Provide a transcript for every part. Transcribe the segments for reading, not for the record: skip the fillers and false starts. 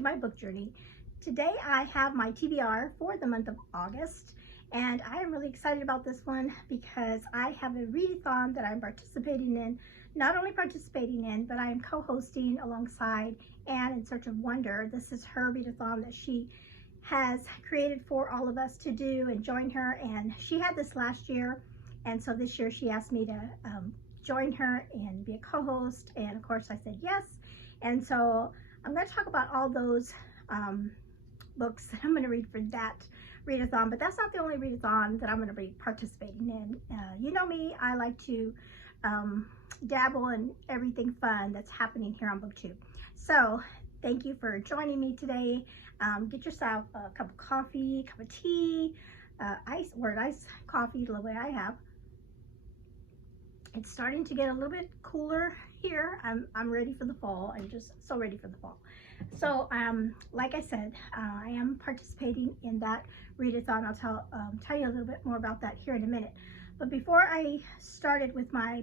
to my book journey. Today I have my TBR for the month of August, and I am really excited about this one because I have a readathon that I'm participating in. Not only participating in, but I am co-hosting alongside Anne in Search of Wonder. This is her readathon that she has created for all of us to do and join her, and she had this last year, and so this year she asked me to join her and be a co-host, and of course I said yes. And so I'm going to talk about all those books that I'm going to read for that readathon, but that's not the only readathon that I'm going to be participating in. You know me, I like to dabble in everything fun that's happening here on BookTube. So thank you for joining me today. Get yourself a cup of coffee, cup of tea, iced coffee the way I have. It's starting to get a little bit cooler here. I'm ready for the fall. I'm just so ready for the fall. So like I said, I am participating in that readathon. I'll tell you a little bit more about that here in a minute. But before I started with my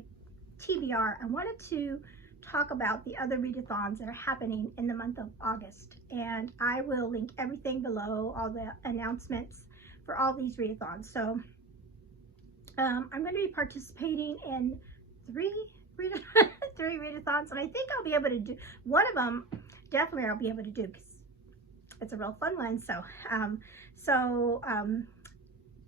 TBR, I wanted to talk about the other readathons that are happening in the month of August, and I will link everything below, all the announcements for all these readathons. So I'm going to be participating in three readathons, and I think I'll be able to do one of them. Definitely I'll be able to do because it's a real fun one. So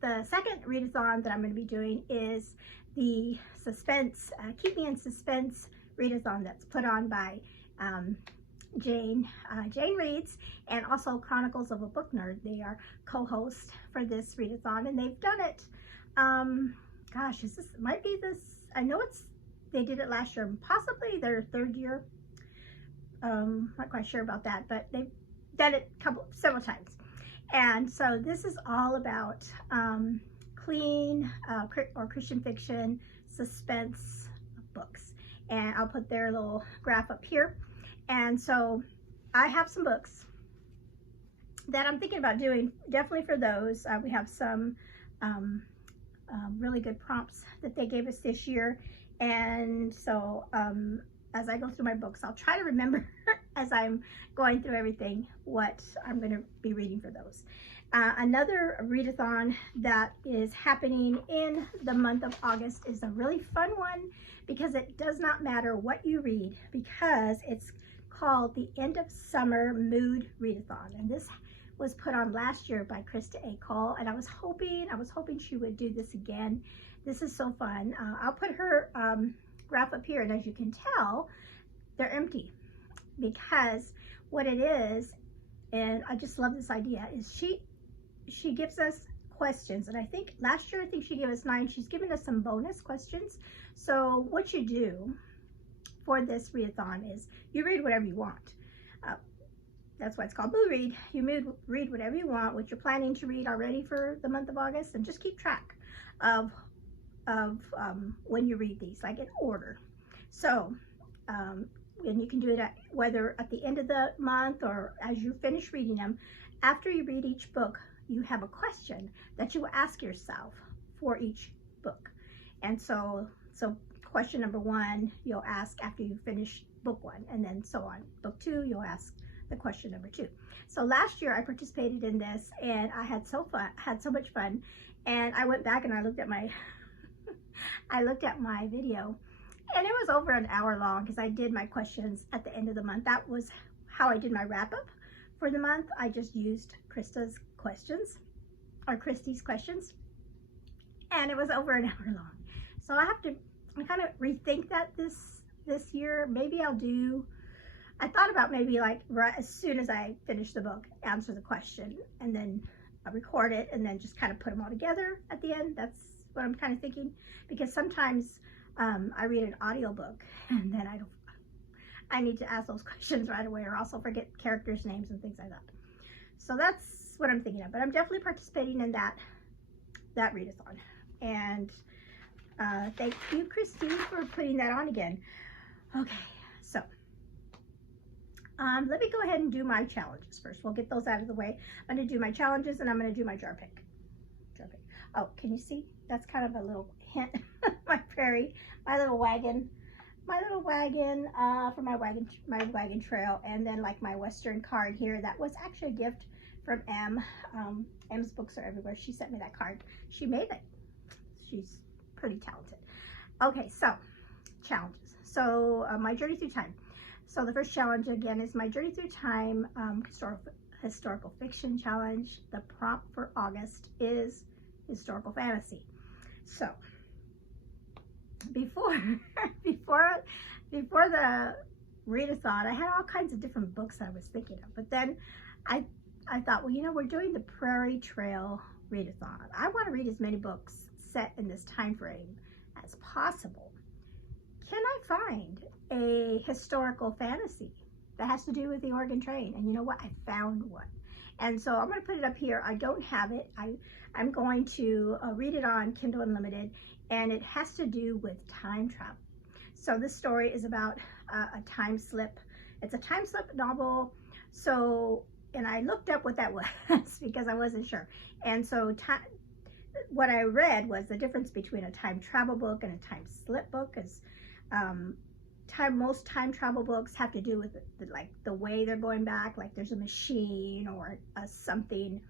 the second readathon that I'm going to be doing is the suspense, Keep Me in Suspense readathon that's put on by Jane Reads, and also Chronicles of a Book Nerd. They are co-hosts for this readathon, and they've done it, gosh, I know they did it last year, possibly their third year. Not quite sure about that, but they've done it several times. And so this is all about clean or Christian fiction suspense books, and I'll put their little graph up here. And so I have some books that I'm thinking about doing definitely for those. We have some really good prompts that they gave us this year, and so as I go through my books, I'll try to remember as I'm going through everything what I'm going to be reading for those. Another readathon that is happening in the month of August is a really fun one because it does not matter what you read, because it's called the End of Summer Mood Readathon, and this was put on last year by Krista A. Cole, and I was hoping she would do this again. This is so fun. I'll put her graph up here, and as you can tell, they're empty, because what it is, and I just love this idea, is she gives us questions, and I think last year she gave us 9. She's given us some bonus questions. So what you do for this readathon is you read whatever you want. That's why it's called Boo Read. You read whatever you want, what you're planning to read already for the month of August, and just keep track of when you read these, like in order. So and you can do it whether at the end of the month or as you finish reading them. After you read each book, you have a question that you ask yourself for each book. And so question number 1 you'll ask after you finish book 1, and then so on. Book 2 you'll ask the question number 2. So last year I participated in this, and I had so much fun, and I went back and I looked at my video, and it was over an hour long because I did my questions at the end of the month. That was how I did my wrap-up for the month. I just used Kristy's questions, and it was over an hour long. So I kind of rethink that this year. Maybe I thought about maybe like right as soon as I finish the book, answer the question, and then I record it, and then just kind of put them all together at the end. That's what I'm kind of thinking, because sometimes I read an audiobook and then I need to ask those questions right away, or also forget characters' names and things like that. So that's what I'm thinking of, but I'm definitely participating in that readathon. And thank you, Christy, for putting that on again. Okay, so let me go ahead and do my challenges first. We'll get those out of the way. I'm going to do my challenges, and I'm going to do my jar pick. Oh, can you see? That's kind of a little hint. My little wagon, my little wagon for my wagon trail, and then like my Western card here that was actually a gift from M. M's Books Are Everywhere. She sent me that card. She made it. She's pretty talented. Okay, so challenges. So my journey through time. So the first challenge again is my journey through time historical fiction challenge. The prompt for August is historical fantasy. So before the readathon, I had all kinds of different books I was thinking of, but then I thought, well, you know, we're doing the Prairie Trail Readathon. I want to read as many books set in this time frame as possible. Can I find a historical fantasy that has to do with the Oregon Trail? And you know what? I found one. And so I'm going to put it up here. I don't have it. I'm going to read it on Kindle Unlimited, and it has to do with time travel. So this story is about a time slip. It's a time slip novel. So, and I looked up what that was because I wasn't sure. And so what I read was the difference between a time travel book and a time slip book is most time travel books have to do with the way they're going back, like there's a machine or something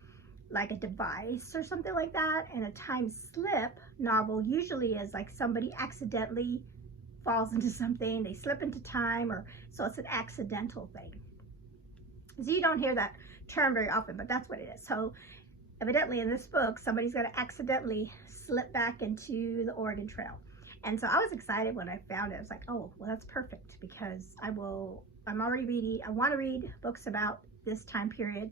like a device or something like that. And a time slip novel usually is like somebody accidentally falls into something, they slip into time, or so it's an accidental thing. So you don't hear that term very often, but that's what it is. So evidently in this book, somebody's going to accidentally slip back into the Oregon Trail. And so I was excited when I found it. I was like, oh, well, that's perfect, because I want to read books about this time period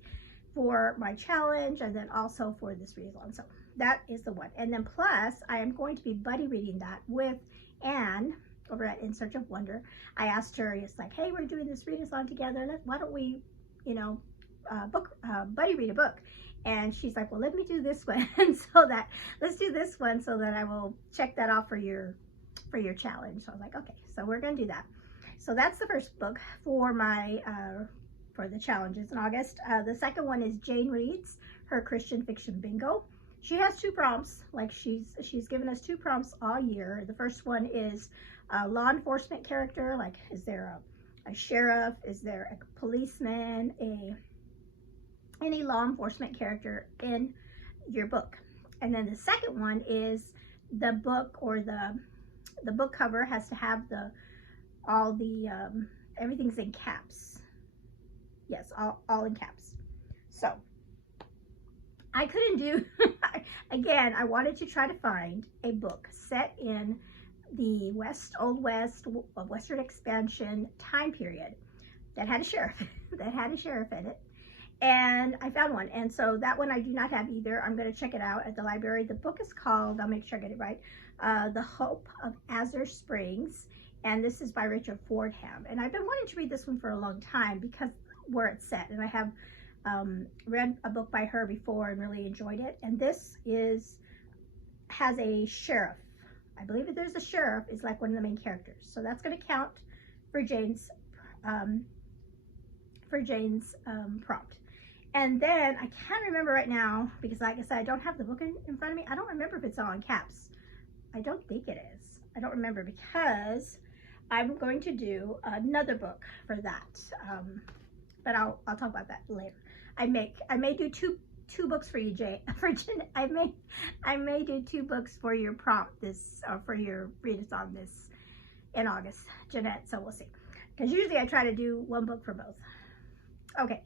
for my challenge, and then also for this readathon. So that is the one. And then plus, I am going to be buddy reading that with Anne over at In Search of Wonder. I asked her, it's like, hey, we're doing this readathon together. Why don't we, you know, buddy read a book? And she's like, well, let me do this one. Let's do this one so that I will check that off for your challenge. So I was like, okay, so we're going to do that. So that's the first book for my, for the challenges in August. The second one is Jane Reads Her Christian Fiction Bingo. She has 2 prompts. Like she's given us 2 prompts all year. The first one is a law enforcement character. Like, is there a sheriff? Is there a policeman? Any law enforcement character in your book. And then the second one is the book, or the book cover has to have everything's in caps. Yes, all in caps. So I couldn't do, again, I wanted to try to find a book set in the Old West, Western expansion time period that had a sheriff, in it. And I found one, and so that one I do not have either. I'm going to check it out at the library. The book is called, I'll make sure I get it right, The Hope of Azure Springs, and this is by Richard Fordham. And I've been wanting to read this one for a long time because where it's set, and I have read a book by her before and really enjoyed it. And this has a sheriff. I believe that there's a sheriff is like one of the main characters, so that's going to count for Jane's prompt. And then I can't remember right now, because like I said, I don't have the book in front of me. I don't remember if it's all in caps. I don't think it is. I don't remember, because I'm going to do another book for that. But I'll talk about that later. I may do two books for you, Jay. I may do 2 books for your prompt for your readathon this in August, Jeanette. So we'll see. Because usually I try to do 1 book for both. Okay,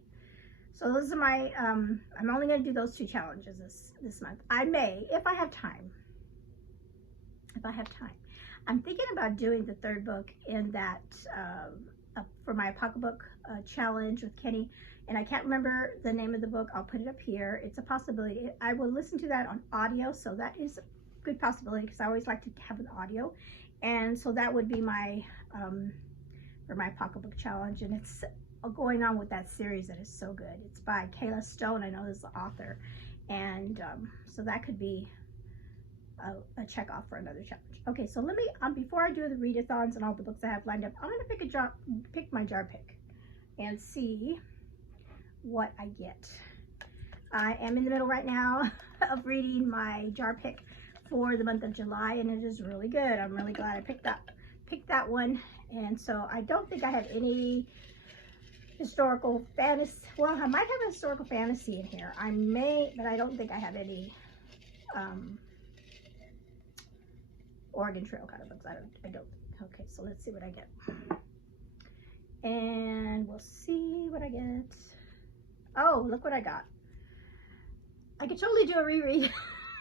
so those are my, I'm only going to do those 2 challenges this month. I may, if I have time. I'm thinking about doing the 3rd book in that, for my pocketbook challenge with Kenny, and I can't remember the name of the book. I'll put it up here. It's a possibility. I will listen to that on audio, so that is a good possibility, because I always like to have an audio. And so that would be my, for my pocketbook challenge, and it's going on with that series that is so good. It's by Kayla Stone. I know this is the author, and so that could be a check off for another challenge. Okay, so let me before I do the readathons and all the books I have lined up, I'm going to pick my jar pick and see what I get. I am in the middle right now of reading my jar pick for the month of July, and it is really good. I'm really glad I picked picked that one. And so I don't think I have any historical fantasy. Well, I might have a historical fantasy in here. I may, but I don't think I have any Oregon Trail kind of books. I don't. Okay, so let's see what I get. And we'll see what I get. Oh, look what I got. I could totally do a reread.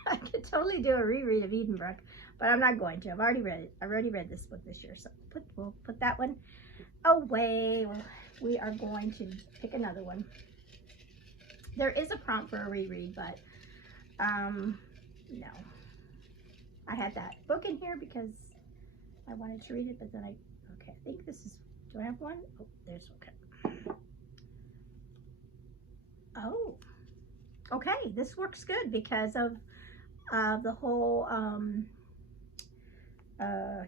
I could totally do a reread of Edenbrook, but I'm not going to. I've already read it. I've already read this book this year, so we'll put that one away. We are going to pick another one. There is a prompt for a reread, but no. I had that book in here because I wanted to read it, but then okay, I think this is, do I have one? Oh, there's, okay. Oh, okay, this works good because of the whole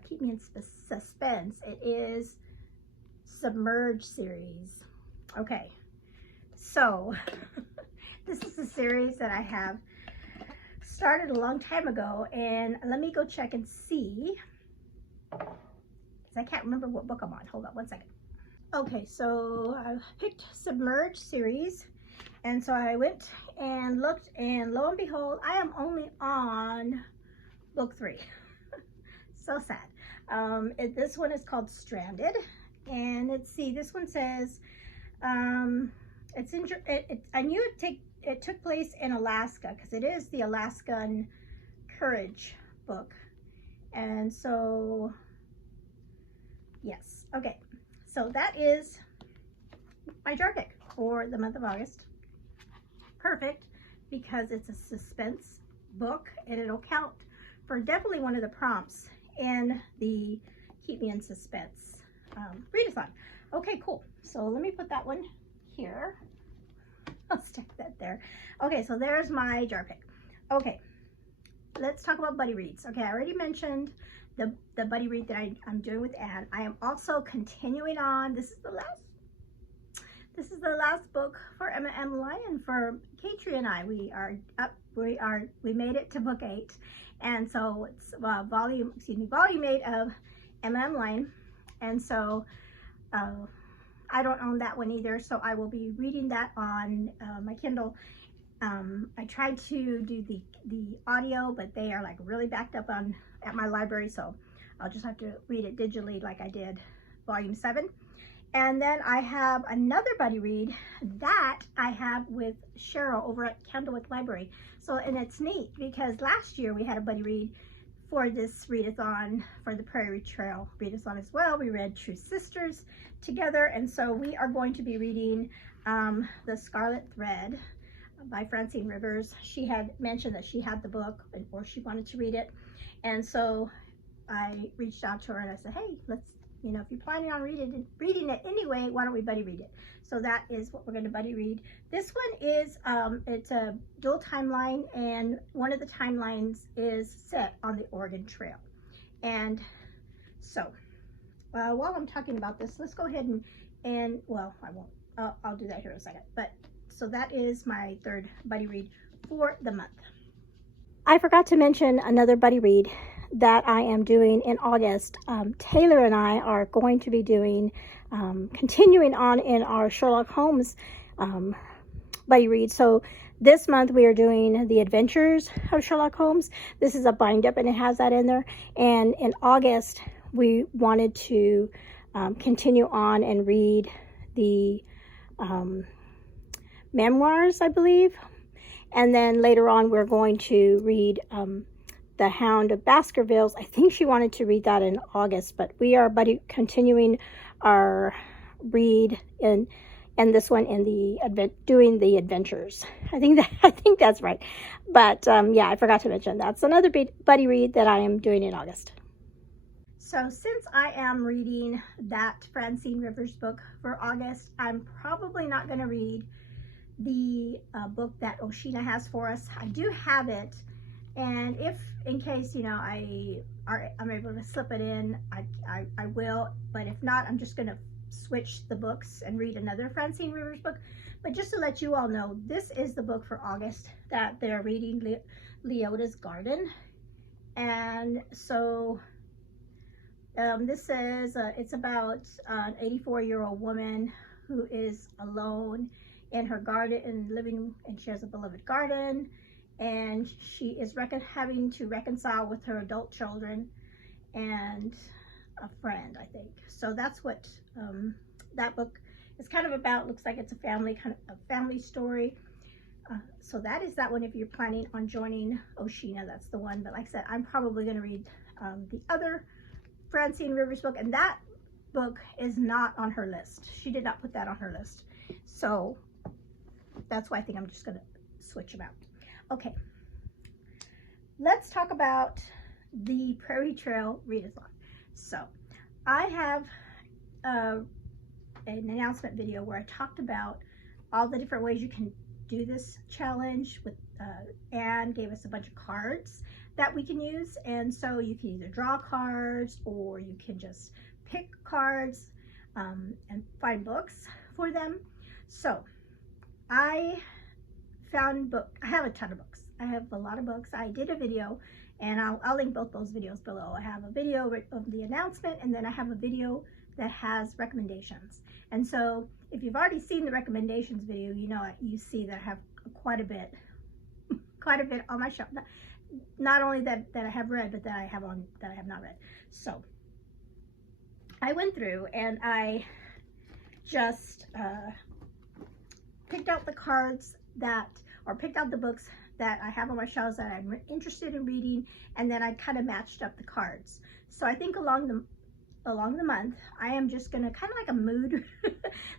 Keep Me in Suspense. It is Submerge series. Okay, so this is a series that I have started a long time ago, and let me go check and see, because I can't remember what book I'm on. Hold on one second. Okay, so I picked Submerge series, and so I went and looked, and lo and behold, I am only on book 3. So sad. This one is called Stranded, and let's see, this one says it's in, I knew it took place in Alaska because it is the Alaskan Courage book. And so yes, okay, so that is my jar pick for the month of August. Perfect, because it's a suspense book and it'll count for definitely one of the prompts in the Keep Me in Suspense readathon. Okay, cool. So let me put that one here. I'll stick that there. Okay, so there's my jar pick. Okay, let's talk about buddy reads. Okay, I already mentioned the buddy read that I'm doing with Anne. I am also continuing on. This is the last book for Emma M. Lyon for Katrie and I. We made it to book 8, and so it's volume 8 of Emma M. Lyon, and so I don't own that one either, so I will be reading that on my Kindle. I tried to do the audio, but they are like really backed up at my library, so I'll just have to read it digitally like I did volume 7. And then I have another buddy read that I have with Cheryl over at Candlewick Library. So, and it's neat because last year we had a buddy read for this readathon, for the Prairie Trail Readathon as well. We read True Sisters together, and so we are going to be reading The Scarlet Thread by Francine Rivers. She had mentioned that she had the book or she wanted to read it, and so I reached out to her and I said, hey, let's, you know, if you're planning on reading it anyway, why don't we buddy read it? So that is what we're going to buddy read. This one is, it's a dual timeline, and one of the timelines is set on the Oregon Trail. And so, while I'm talking about this, let's go ahead and well, I won't, I'll do that here in a second. But, so that is my third buddy read for the month. I forgot to mention another buddy read that I am doing in August. Taylor and I are going to be doing, continuing on in our Sherlock Holmes buddy read. So this month we are doing The Adventures of Sherlock Holmes. This is a bind up and it has that in there. And in August we wanted to continue on and read the memoirs, I believe. And then later on we're going to read The Hound of Baskervilles. I think she wanted to read that in August, but we are continuing our read in this one in doing the adventures. I think that's right. But yeah, I forgot to mention that's another buddy read that I am doing in August. So since I am reading that Francine Rivers book for August, I'm probably not going to read the book that Oshina has for us. I do have it, and if in case, you know, I'm able to slip it in, I will, but if not, I'm just going to switch the books and read another Francine Rivers book. But just to let you all know, this is the book for August that they're reading, Leota's Garden. And so This is, it's about an 84-year-old woman who is alone in her garden and living, and she has a beloved garden, and she is having to reconcile with her adult children and a friend, I think. So that's what that book is kind of about. Looks like it's a family, kind of a family story. So that is that one. If you're planning on joining Oshina, that's the one. But like I said, I'm probably going to read the other Francine Rivers book, and that book is not on her list. She did not put that on her list. So that's why I think I'm just going to switch them out. Okay, let's talk about the Prairie Trail Readathon. So I have an announcement video where I talked about all the different ways you can do this challenge with Anne gave us a bunch of cards that we can use, and so you can either draw cards or you can just pick cards and find books for them. So I found I have a ton of books. I have a lot of books. I did a video, and I'll link both those videos below. I have a video of the announcement, and then I have a video that has recommendations. And so if you've already seen the recommendations video, you see that I have quite a bit on my shelf. Not only that I have read, but that I have not read. So I went through and I just picked out the cards picked out the books that I have on my shelves that I'm interested in reading, and then I kind of matched up the cards. So I think along the month, I am just gonna kind of like a mood,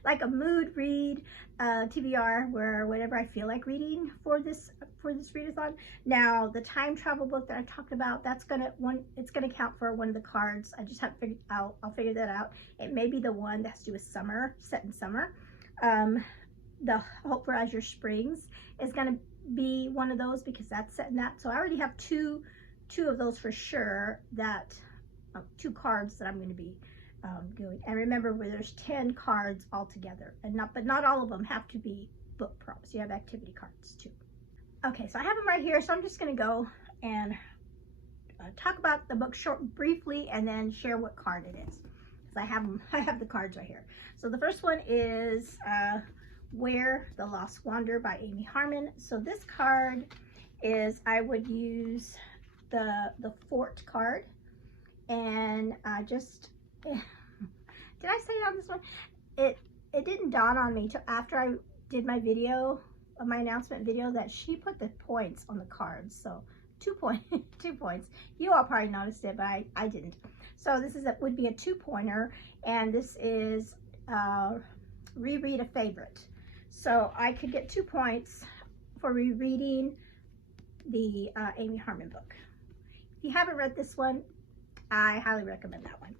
like a mood read TBR, where whatever I feel like reading for this readathon. Now the time travel book that I talked about, it's gonna count for one of the cards. I just have to figure out. I'll figure that out. It may be the one that has to do with summer, set in summer. The Hope for Azure Springs is gonna be one of those because that's set in that. So I already have two of those for sure. That 2 cards that I'm going to be doing. And remember, where there's 10 cards altogether, and not all of them have to be book prompts. You have activity cards too. Okay, so I have them right here. So I'm just going to go and talk about the book briefly, and then share what card it is. So I have the cards right here. So the first one is Where the Lost Wander by Amy Harmon. So this card is, I would use the Fort card. And did I say it on this one? It didn't dawn on me till after I did my video, my announcement video, that she put the points on the cards. So 2 points. You all probably noticed it, but I didn't. So this would be a 2-pointer, and this is reread a favorite. So I could get 2 points for rereading the Amy Harmon book. If you haven't read this one, I highly recommend that one.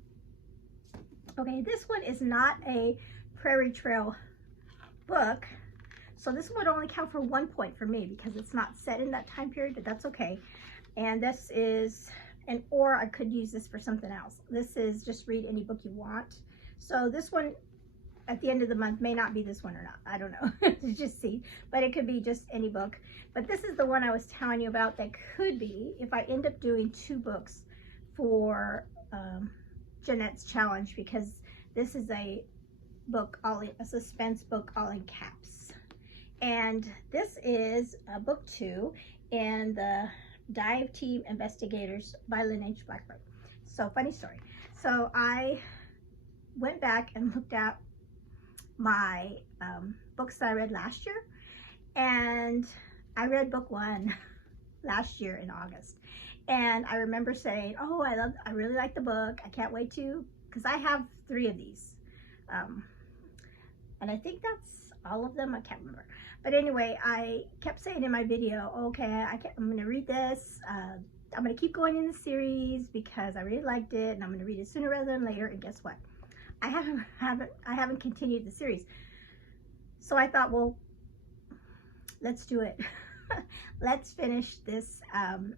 Okay, this one is not a Prairie Trail book, so this would only count for 1 point for me because it's not set in that time period, but that's okay. And this is, or I could use this for something else. This is just read any book you want. So this one at the end of the month may not be this one or not. I don't know. Just see. But it could be just any book. But this is the one I was telling you about that could be, if I end up doing 2 books for Jeanette's challenge, because this is a book, a suspense book, all in caps. And this is book 2 in the Dive Team Investigators by Lineage Blackbird. So funny story. So I went back and looked at my books that I read last year, and I read book 1 last year in August. And I remember saying, oh, I really like the book. I can't wait to, because I have 3 of these. And I think that's all of them. I can't remember. But anyway, I kept saying in my video, okay, I'm going to read this. I'm going to keep going in the series because I really liked it, and I'm going to read it sooner rather than later. And guess what? I haven't continued the series. So I thought, well, let's do it. Let's finish this.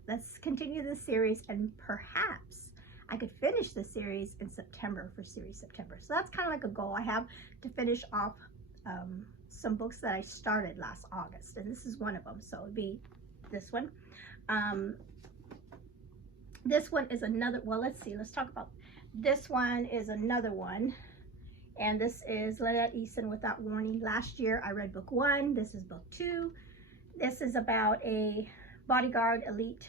Let's continue this series, and perhaps I could finish the series in September for series September. So that's kind of like a goal I have, to finish off some books that I started last August, and this is one of them. So it would be this one. This one is another, well, let's see, let's talk about, this one is another one. And this is Readathon Without Warning. Last year I read book 1. This is book 2. This is about a bodyguard elite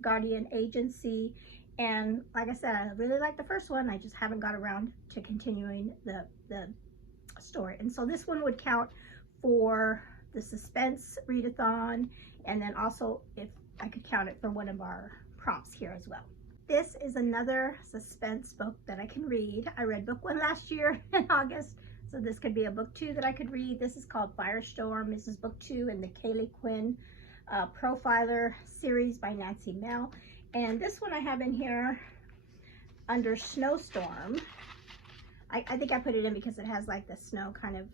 guardian agency. And like I said, I really like the first one. I just haven't got around to continuing the story. And so this one would count for the suspense readathon. And then also, if I could count it for one of our prompts here as well. This is another suspense book that I can read. I read book 1 last year in August, so this could be a book 2 that I could read. This is called Firestorm. This is book 2 in the Kaylee Quinn Profiler series by Nancy Mel. And this one I have in here under Snowstorm. I think I put it in because it has like the snow kind of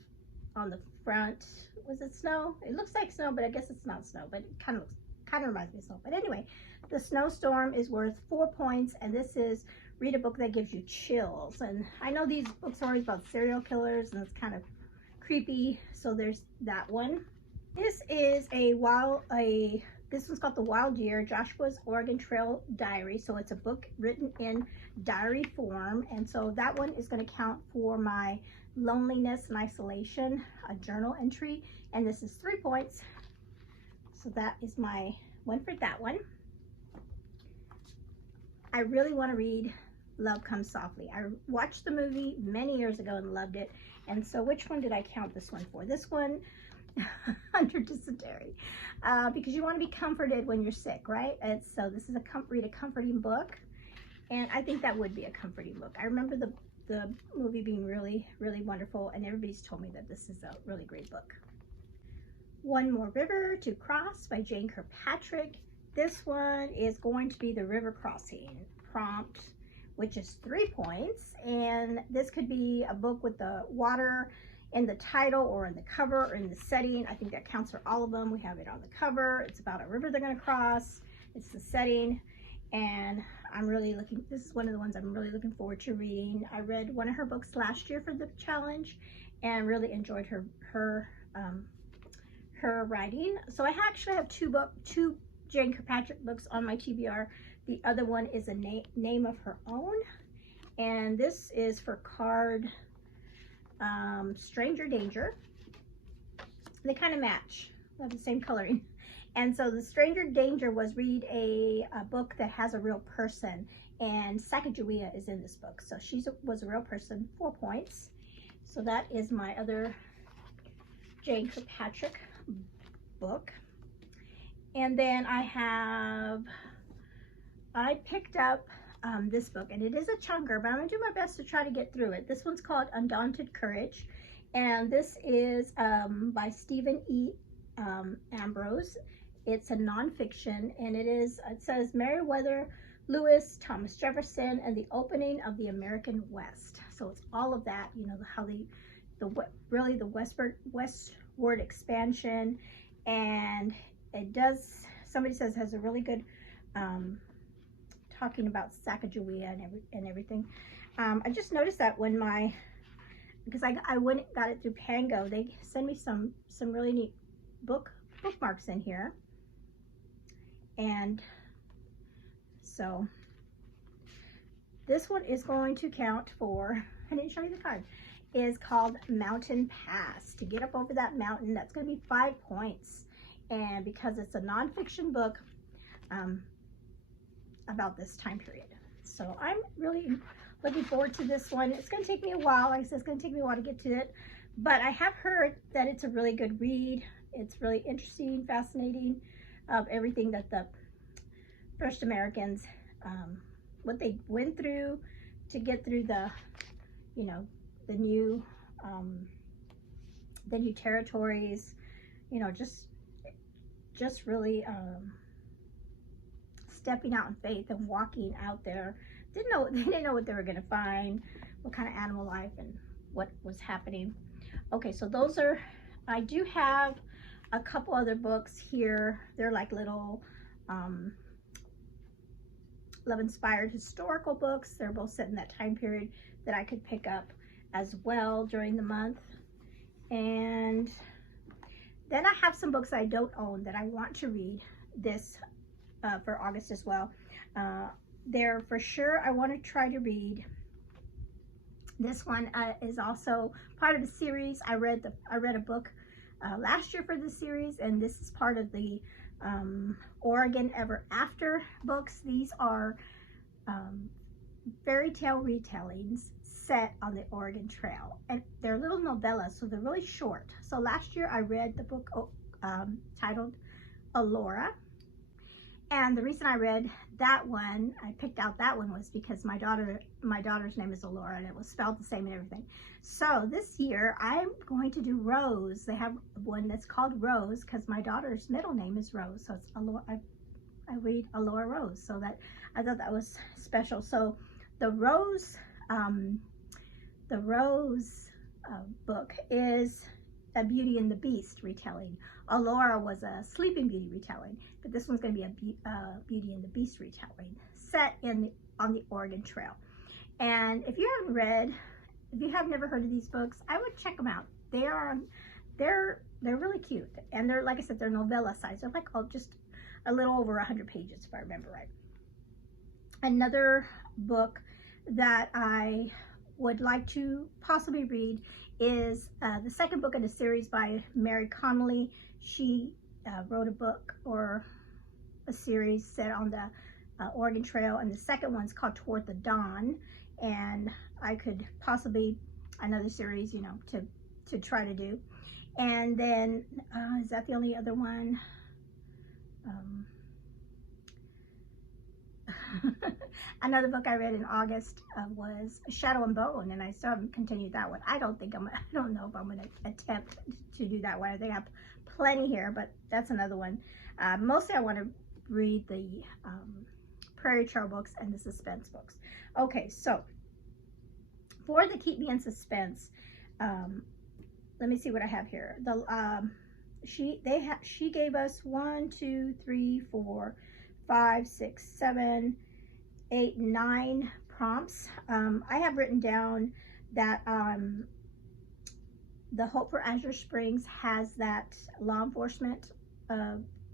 on the front. Was it snow? It looks like snow, but I guess it's not snow, but it kind of reminds me of snow. But anyway, the Snowstorm is worth 4 points, and this is read a book that gives you chills. And I know these books are always about serial killers, and it's kind of creepy, so there's that one. This is this one's called The Wild Year, Joshua's Oregon Trail Diary. So it's a book written in diary form, and so that one is going to count for my loneliness and isolation, a journal entry, and this is 3 points. So that is my one for that one. I really want to read Love Comes Softly. I watched the movie many years ago and loved it. And so which one did I count this one for? This one under dysentery, because you want to be comforted when you're sick, right? And so this is read a comforting book, and I think that would be a comforting book. I remember the movie being really, really wonderful, and everybody's told me that this is a really great book. One More River to Cross by Jane Kirkpatrick. This one is going to be the river crossing prompt, which is 3 points. And this could be a book with the water in the title or in the cover or in the setting. I think that counts for all of them. We have it on the cover. It's about a river they're going to cross. It's the setting. And this is one of the ones I'm really looking forward to reading. I read one of her books last year for the challenge and really enjoyed her writing. So I actually have two Jane Kirkpatrick books on my TBR. The other one is a Name of Her Own, and this is for card Stranger Danger. They kind of match. They have the same coloring. And so the Stranger Danger was read a book that has a real person, and Sacagawea is in this book. So she was a real person, 4 points. So that is my other Jane Kirkpatrick book. And then I picked up this book, and it is a chunker, but I'm gonna do my best to try to get through it. This one's called Undaunted Courage, and this is by Stephen E. Ambrose. It's a nonfiction, and it says Meriwether Lewis, Thomas Jefferson, and the opening of the American West. So it's all of that, you know, how really the westward expansion, and it does, somebody says, has a really good talking about Sacagawea and everything. I just noticed that when because I went and got it through Pango, they send me some really neat bookmarks in here. And so this one is going to count for, I didn't show you the card, is called Mountain Pass. To get up over that mountain, that's going to be 5 points. And because it's a nonfiction book about this time period. So I'm really looking forward to this one. It's going to take me a while. Like I said, it's going to take me a while to get to it. But I have heard that it's a really good read. It's really interesting, fascinating, of everything that the first Americans, what they went through to get through the, you know, the new territories, you know, just really stepping out in faith and walking out there. They didn't know what they were going to find, what kind of animal life and what was happening. Okay, so those are, I do have a couple other books here. They're like little love-inspired historical books. They're both set in that time period that I could pick up as well during the month. And then I have some books I don't own that I want to read this for August as well. there for sure I want to try to read. This one is also part of the series. I read a book last year for the series, and this is part of the Oregon Ever After books. These are fairy tale retellings set on the Oregon Trail, and they're little novellas, so they're really short. So last year I read the book titled Alora, and the reason I read that one, I picked out that one, was because my daughter's name is Alora, and it was spelled the same and everything. So this year I'm going to do Rose. They have one that's called Rose because my daughter's middle name is Rose, so it's Alora. I read Alora Rose, so that I thought that was special. So the Rose book is a Beauty and the Beast retelling. Alora was a Sleeping Beauty retelling, but this one's going to be a Beauty and the Beast retelling set on the Oregon Trail. And if you have never heard of these books, I would check them out. They're really cute, and they're, like I said, they're novella size. They're like just a little over 100 pages, if I remember right. Another book that I would like to possibly read is the second book in the series by Mary Connolly. She wrote a book or a series set on the Oregon Trail, and the second one's called Toward the Dawn, and I could possibly another series, you know, to try to do. And then is that the only other one? Another book I read in August was Shadow and Bone, and I still haven't continued that one. I don't know if I'm going to attempt to do that one. I think I have plenty here, but that's another one. Mostly I want to read the Prairie Trail books and the suspense books. Okay, so for the Keep Me in Suspense, let me see what I have here. She gave us 1, 2, 3, 4, 5, 6, 7, 8, 9 prompts. I have written down that the Hope for Azure Springs has that law enforcement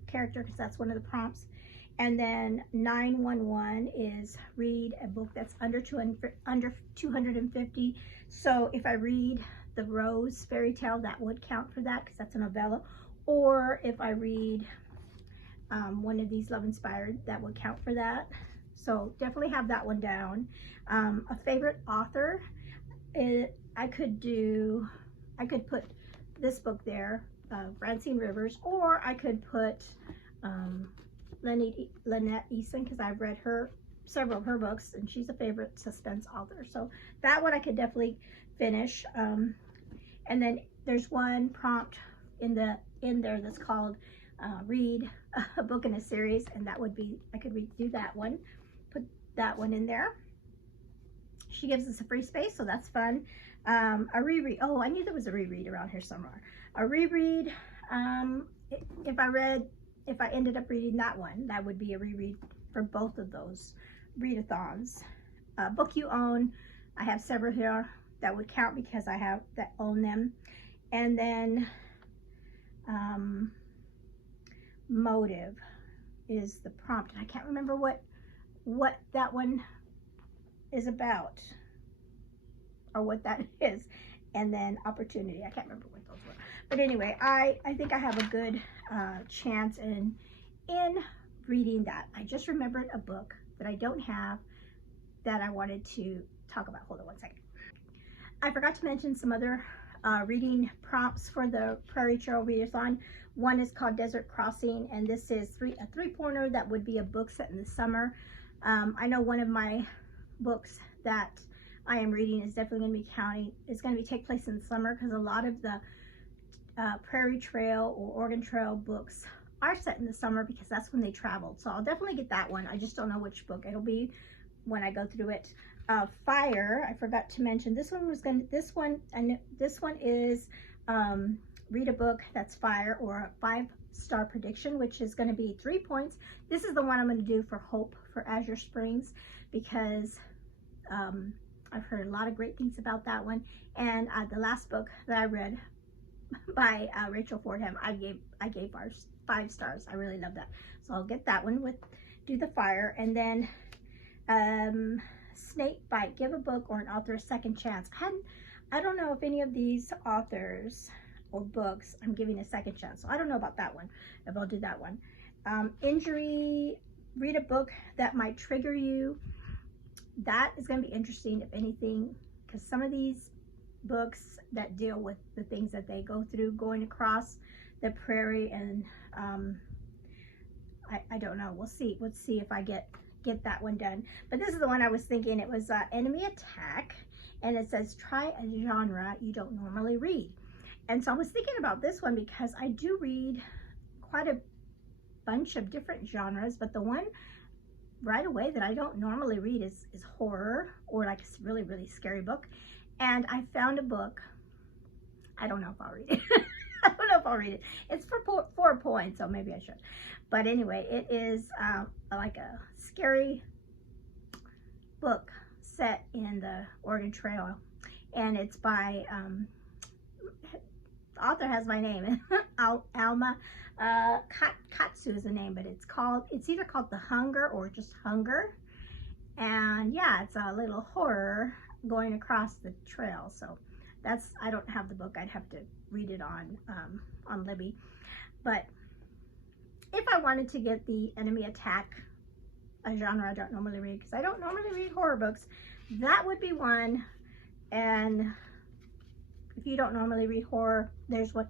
character, because that's one of the prompts. And then 911 is read a book that's under 250. So if I read the Rose fairy tale, that would count for that, because that's a novella. Or if I read one of these love inspired, that would count for that. So definitely have that one down. A favorite author, I could put this book there, Francine Rivers, or I could put Lynette Eason, because I've read several of her books, and she's a favorite suspense author. So that one I could definitely finish. And then there's one prompt in there that's called read a book in a series, and that would be, I could do that one, put that one in there. She gives us a free space, so that's fun. A reread. Oh, I knew there was a reread around here somewhere. A reread. If I ended up reading that one, that would be a reread for both of those readathons. Book you own. I have several here that would count because I have that own them. And then motive is the prompt. I can't remember what that one is about, or what that is. And then opportunity, I can't remember what those were. But anyway, I think I have a good chance in reading that. I just remembered a book that I don't have that I wanted to talk about. Hold on one second. I forgot to mention some other reading prompts for the Prairie Trail Readathon. One is called Desert Crossing, and this is a three-pointer that would be a book set in the summer. I know one of my books that I am reading is definitely going to take place in the summer, because a lot of the Prairie Trail or Oregon Trail books are set in the summer, because that's when they traveled. So I'll definitely get that one. I just don't know which book it'll be when I go through it. Fire, I forgot to mention, this one is read a book that's fire, or a 5-star prediction, which is going to be 3 points. This is the one I'm going to do for Hope for Azure Springs, because I've heard a lot of great things about that one. And the last book that I read by Rachel Fordham, I gave 5 stars. I really love that. So I'll get that one do the fire. And then Snake Bite, give a book or an author a second chance. I don't know if any of these authors or books I'm giving a second chance, so I don't know about that one, if I'll do that one. Injury, read a book that might trigger you. That is going to be interesting, if anything, because some of these books that deal with the things that they go through going across the prairie, and I don't know. We'll see. Let's see if I get that one done. But this is the one I was thinking. It was Enemy Attack, and it says try a genre you don't normally read. And so I was thinking about this one because I do read quite a bunch of different genres, but the one right away that I don't normally read is horror, or like a really, really scary book. And I found a book. I don't know if I'll read it. I don't know if I'll read it. It's for 4 points, so maybe I should. But anyway, it is like a scary book set in the Oregon Trail, and it's by the author has my name, Alma Katsu is the name, but it's either called The Hunger or just Hunger. And yeah, it's a little horror going across the trail. So that's, I don't have the book. I'd have to read it on Libby. But if I wanted to get the Enemy Attack, a genre I don't normally read, because I don't normally read horror books, that would be one. And if you don't normally read horror, there's one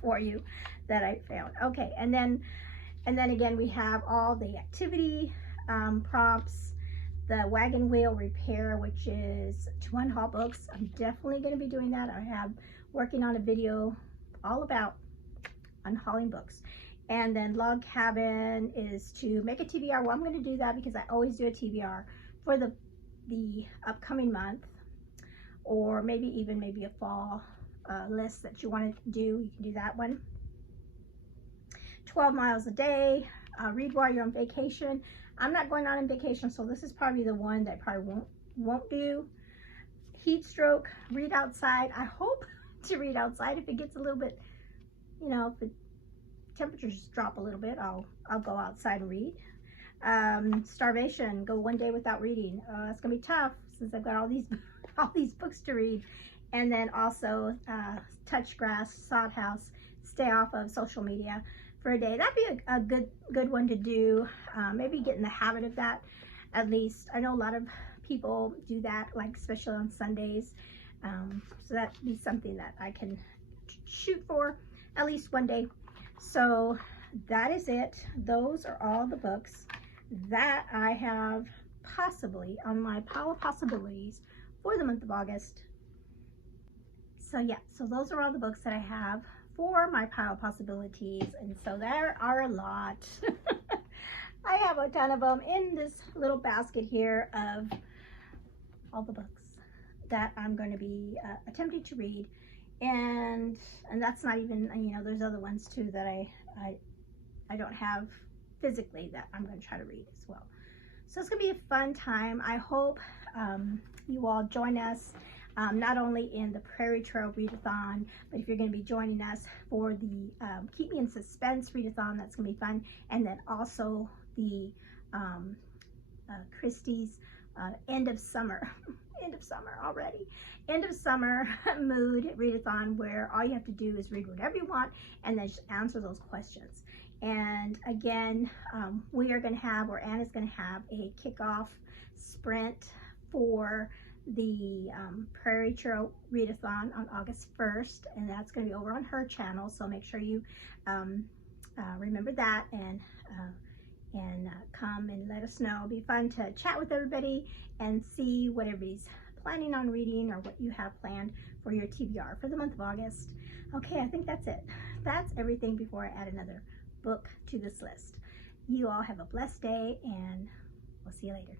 for you that I found. Okay, and then again, we have all the activity prompts, the Wagon Wheel Repair, which is to unhaul books. I'm definitely going to be doing that. I have working on a video all about unhauling books. And then Log Cabin is to make a TBR. Well, I'm going to do that because I always do a TBR for the upcoming month, or maybe a fall list that you want to do. You can do that one. 12 miles a day, read while you're on vacation. I'm not going on vacation, so this is probably the one that I probably won't do. Heat stroke, read outside. I hope to read outside. If it gets a little bit, you know, if the temperatures drop a little bit, I'll go outside and read. Starvation, go 1 day without reading. It's gonna be tough since I've got all these books to read. And then also touch grass, sod house, stay off of social media for a day. That'd be a good one to do. Maybe get in the habit of that at least. I know a lot of people do that, like especially on Sundays. So that'd be something that I can shoot for at least 1 day. So that is it. Those are all the books that I have possibly on my pile of possibilities for the month of August. So yeah, so those are all the books that I have for my pile of possibilities, and so there are a lot. I have a ton of them in this little basket here of all the books that I'm going to be attempting to read, and that's not even, you know, there's other ones too that I don't have physically that I'm going to try to read as well. So it's going to be a fun time. I hope you all join us, not only in the Prairie Trail Readathon, but if you're going to be joining us for the Keep Me in Suspense Readathon, that's going to be fun. And then also the Christie's end of summer already. End of summer mood readathon, where all you have to do is read whatever you want and then just answer those questions. And again, we are going to have, or Anna's going to have, a kickoff sprint for the Prairie Trail Readathon on August 1st, and that's going to be over on her channel. So make sure you remember that and come and let us know. It'll be fun to chat with everybody and see what everybody's planning on reading or what you have planned for your TBR for the month of August. Okay, I think that's it. That's everything before I add another book to this list. You all have a blessed day, and we'll see you later.